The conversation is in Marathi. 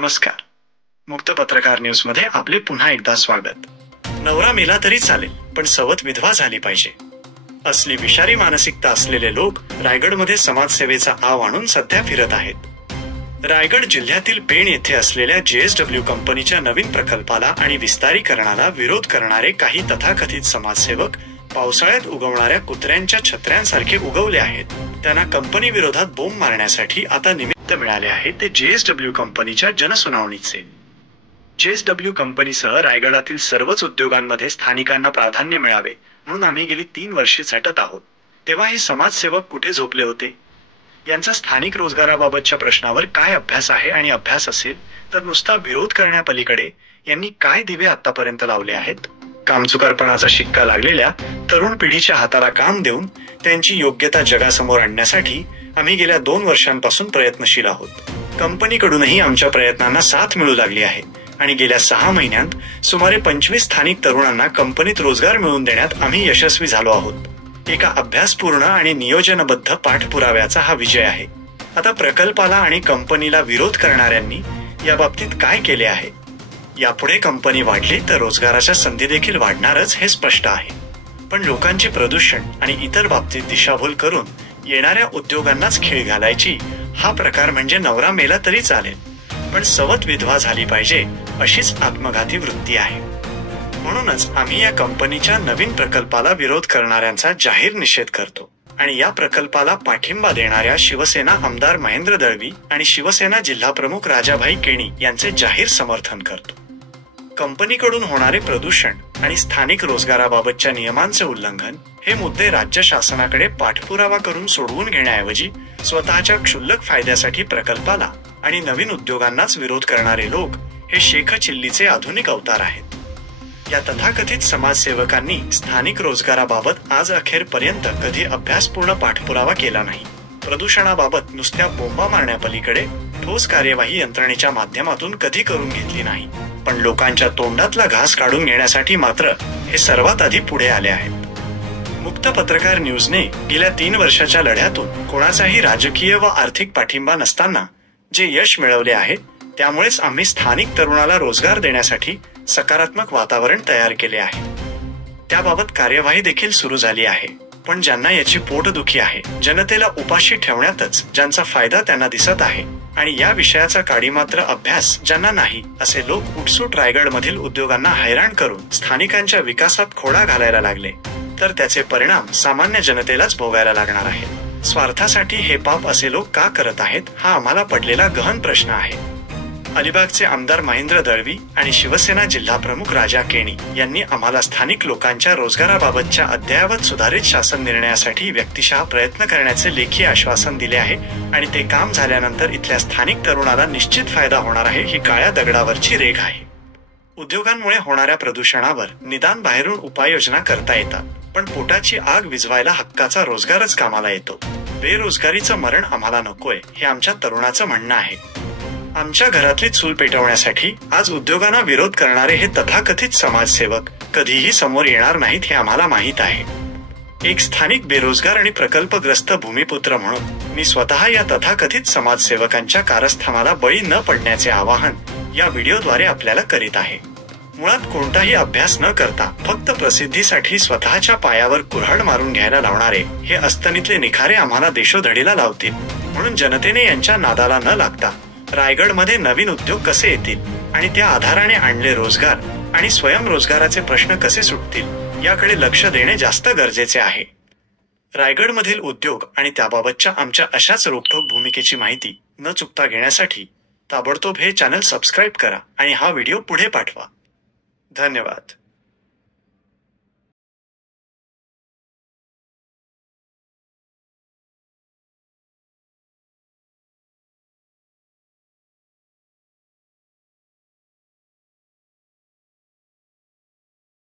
नमस्कार. मुक्त पत्रकार न्यूज मध्ये आपले पुन्हा एकदा स्वागत. नवरा मेला तरी चालेल, पण सवत विधवा झाली पाहिजे, असली विषारी मानसिकता असलेले लोक रायगडमध्ये समाजसेवेचा आव आणून सध्या फिरत आहेत. रायगड जिल्ह्यातील पेण येथे असलेल्या JSW कंपनीच्या नवीन प्रकल्पाला आणि विस्तारीकरणाला विरोध करणारे काही तथाकथित समाजसेवक पावसाळ्यात उगवणाऱ्या कुत्र्यांच्या छत्र्यांसारखे उगवले आहेत. त्यांना कंपनी विरोधात बोंब मारण्यासाठी आता निमित्त मिळाले आहे ते JSW कंपनीच्या जनसुनावणीचे. JSW कंपनीसह रायगडातील सर्वच उद्योगांमध्ये स्थानिकांना प्राधान्य मिळावे म्हणून आम्ही गेली 3 वर्षे झटत आहोत. तेव्हा हे समाजसेवक कुठे झोपले होते? यांचा स्थानिक रोजगाराबाबतच्या प्रश्नावर काय अभ्यास आहे? आणि अभ्यास असेल तर नुसता विरोध करण्यापलीकडे यांनी काय दिवे आतापर्यंत लावले आहेत? कामचुकारपणाचा शिक्का लागलेल्या तरुण पिढीच्या हाताला काम देऊन त्यांची योग्यता जगासमोर आणण्यासाठी आम्ही गेल्या 2 वर्षांपासून प्रयत्नशील आहोत. कंपनीकडूनही आमच्या प्रयत्नांना साथ मिळू लागली आहे आणि गेल्या 6 महिन्यांत सुमारे 25 स्थानिक तरुणांना कंपनीत रोजगार मिळवून देण्यात आम्ही यशस्वी झालो आहोत. एका अभ्यासपूर्ण आणि नियोजनबद्ध पाठपुराव्याचा हा विजय आहे. आता प्रकल्पाला आणि कंपनीला विरोध करणाऱ्यांनी या बाबतीत काय केले आहे? यापुढे कंपनी वाढली तर रोजगाराच्या संधी देखील वाढणारच हे स्पष्ट आहे. पण लोकांचे प्रदूषण आणि इतर बाबतीत दिशाभूल करून येणाऱ्या उद्योगांनाच खीळ घालायची हा प्रकार म्हणजे नवरा मेला तरी चालेल, पण सवत विधवा झाली पाहिजे अशीच आत्मघाती वृत्ती आहे. म्हणूनच आम्ही या कंपनीच्या नवीन प्रकल्पाला विरोध करणाऱ्यांचा जाहीर निषेध करतो आणि या प्रकल्पाला पाठिंबा देणाऱ्या शिवसेना आमदार महेंद्र दळवी आणि शिवसेना जिल्हाप्रमुख राजाभाई केणी यांचे जाहीर समर्थन करतो. कंपनीकडून होणारे प्रदूषण आणि स्थानिक रोजगाराबाबतच्या नियमांचे उल्लंघन हे मुद्दे राज्य शासनाकडे पाठपुरावा करून सोडवून घेण्याऐवजी स्वतःच्या क्षुल्लक फायद्यासाठी प्रकल्पाला आणि नवीन उद्योगांनाच विरोध करणारे लोक हे शेख चिल्लीचे आधुनिक अवतार आहेत. या तथाकथित समाजसेवकांनी स्थानिक रोजगाराबाबत आज अखेरपर्यंत कधी अभ्यासपूर्ण पाठपुरावा केला नाही. प्रदूषणाबाबत नुसत्या बोंबा मारण्यापलीकडे ठोस कार्यवाही यंत्रणेच्या माध्यमातून कधी करून घेतली नाही. पण लोकांच्या तोंडातला घास काढून घेण्यासाठी मात्र हे सर्वात आधी पुढे आले आहेत. मुक्त पत्रकार न्यूजने गेल्या 3 वर्षाच्या लढ्यातून कोणाचाही राजकीय व आर्थिक पाठिंबा नसताना जे यश मिळवले आहे, त्यामुळेच आम्ही स्थानिक तरुणाला रोजगार देण्यासाठी सकारात्मक वातावरण तयार केले आहे. त्याबाबत कार्यवाही देखील सुरू झाली आहे. पण ज्यांना याची पोटदुखी आहे, जनतेला उपाशी ठेवण्यातच ज्यांचा फायदा त्यांना दिसत आहे आणि या विषयाचा काडीमात्र अभ्यास ज्यांना नाही, असे लोक उठसूट रायगडमधील उद्योगांना हैराण करून स्थानिकांच्या विकासात खोडा घालायला लागले तर त्याचे परिणाम सामान्य जनतेलाच भोगायला लागणार आहेत. स्वार्थासाठी हे पाप असे लोक का करत आहेत हा आम्हाला पडलेला गहन प्रश्न आहे. अलिबागचे आमदार महेंद्र दळवी आणि शिवसेना जिल्हाप्रमुख राजा केणी यांनी आम्हाला स्थानिक लोकांच्या रोजगाराबाबतच्या अद्ययावत सुधारित शासन निर्णयासाठी व्यक्तिशः प्रयत्न करण्याचे लेखी आश्वासन दिले आहे आणि ते काम झाल्यानंतर इथल्या स्थानिक तरुणाला निश्चित फायदा होणार आहे ही काळ्या दगडावरची रेघ आहे. उद्योगांमुळे होणाऱ्या प्रदूषणावर निदान बाहेरून उपाययोजना करता येतात, पण पोटाची आग विझवायला हक्काचा रोजगारच कामाला येतो. बेरोजगारीचं मरण आम्हाला नकोय हे आमच्या तरुणाचं म्हणणं आहे. आमच्या घरातली चूल पेटवण्यासाठी आज उद्योगांना विरोध करणारे हे तथाकथित समाजसेवक कधीही समोर येणार नाहीत हे आम्हाला माहीत आहे. एक स्थानिक बेरोजगार आणि प्रकल्पग्रस्त भूमिपुत्र म्हणून मी स्वतः या तथाकथित समाजसेवकांच्या कारस्थानाला बळी न पडण्याचे आवाहन या व्हिडिओद्वारे आपल्याला करीत आहे. मुळात कोणताही अभ्यास न करता फक्त प्रसिद्धीसाठी स्वतःच्या पायावर कुऱ्हाड मारून घ्यायला लावणारे हे अस्तनीतले निखारे आम्हाला देशोधडीला लावतील. म्हणून जनतेने यांच्या नादाला न लागता रायगडमध्ये नवीन उद्योग कसे येतील आणि त्या आधाराने आणले रोजगार आणि स्वयंरोजगाराचे प्रश्न कसे सुटतील याकडे लक्ष देणे जास्त गरजेचे आहे. रायगडमधील उद्योग आणि त्याबाबतच्या आमच्या अशाच रोखठोक भूमिकेची माहिती न चुकता घेण्यासाठी ताबडतोब हे चॅनल सबस्क्राईब करा आणि हा व्हिडिओ पुढे पाठवा. धन्यवाद.